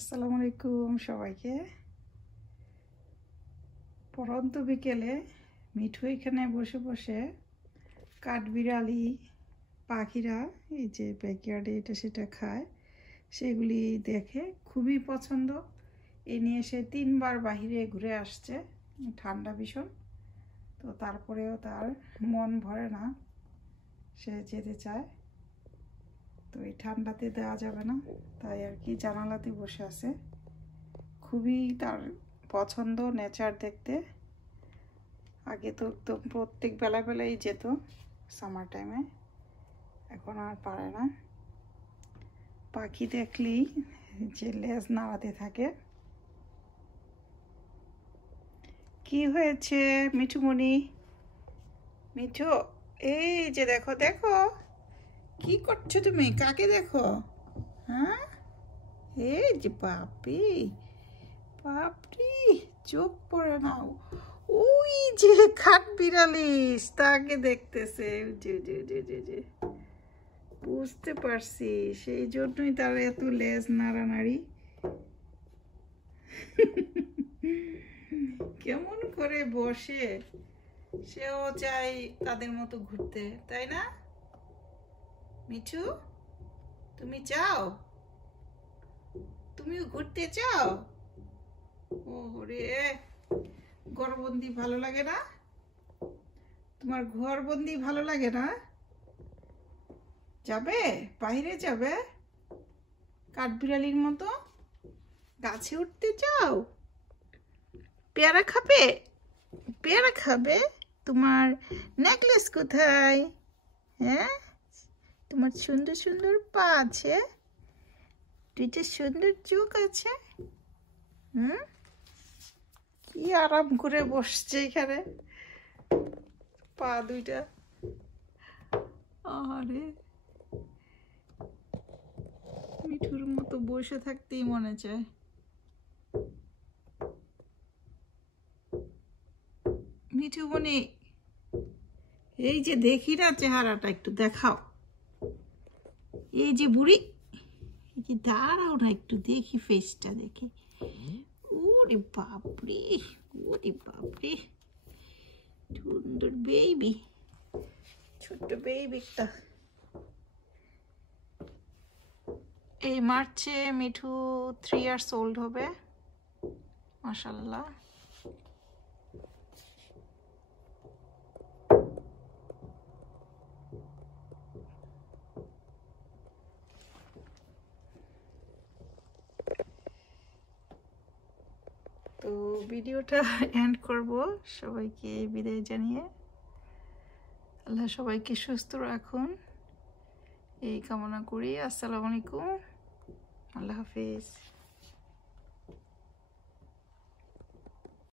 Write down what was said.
আসসালামু আলাইকুম সবাইকে। পরন্ত বিকেলে মিঠু এখানে বসে বসে কাঠবিড়ালি পাখিরা এই যে ব্যাকইয়ার্ডে এটা সেটা খায়, সেগুলি দেখে খুবই পছন্দ। এ নিয়ে সে 3বার বাহিরে ঘুরে আসছে, ঠান্ডা ভীষণ, তো তারপরেও তার মন ভরে না, সে যেতে চায়। তো এই ঠান্ডাতে দেওয়া যাবে না, তাই আর কি জানালাতে বসে আছে। খুবই তার পছন্দ নেচার দেখতে। আগে তো একদম প্রত্যেক বেলায় যেত সামার টাইমে, এখন আর পারে না। পাখি দেখলেই যে লেজ নাড়াতে থাকে। কি হয়েছে মিঠুমণি? মিঠু, এই যে দেখো দেখো, কি করছো তুমি? কাকে দেখো? হ্যাঁ, এই যে বাপি বাপরি, চোখ পড়ে না। ওই যে কাঠবিড়ালিশ, তাকে দেখতেছে। বুঝতে পারছি, সেই জন্যই তার এত লেজ নাড়ানাড়ি। কেমন করে বসে, সেও চাই তাদের মতো ঘুরতে, তাই না মিঠু? তুমি চাও? তুমিও ঘুরতে চাও? ওরে, ঘরবন্দি ভালো লাগে না? তোমার ঘরবন্দি ভালো লাগে না? যাবে বাইরে, যাবে কাঠবিড়ালির মতো? গাছে উঠতে চাও? পেয়ারা খাবে? পেয়ারা খাবে? তোমার নেকলেস কোথায়? হ্যাঁ, তোমার সুন্দর সুন্দর পা আছে, দুইটা সুন্দর চোখ আছে। কি আরাম করে বসছে এখানে, পা দুইটা। আরে, মিঠুর মতো বসে থাকতেই মনে চায়। মিঠু মনি, এই যে দেখি না চেহারাটা, একটু দেখাও। এই যে বুড়ি, এই যে দাঁড়াও না, একটু দেখি ফেসটা দেখি। ওরে বাপরে, ওরে বাপরে, সুন্দর বেবি, ছোট্ট বেবিটা। এই মার্চে মিঠু 3 years old হবে, মাশাআল্লাহ। তো ভিডিওটা এন্ড করব, সবাইকে বিদায় জানিয়ে। আল্লাহ সবাইকে সুস্থ রাখুন এই কামনা করি। আসসালামু আলাইকুম, আল্লাহ হাফিজ।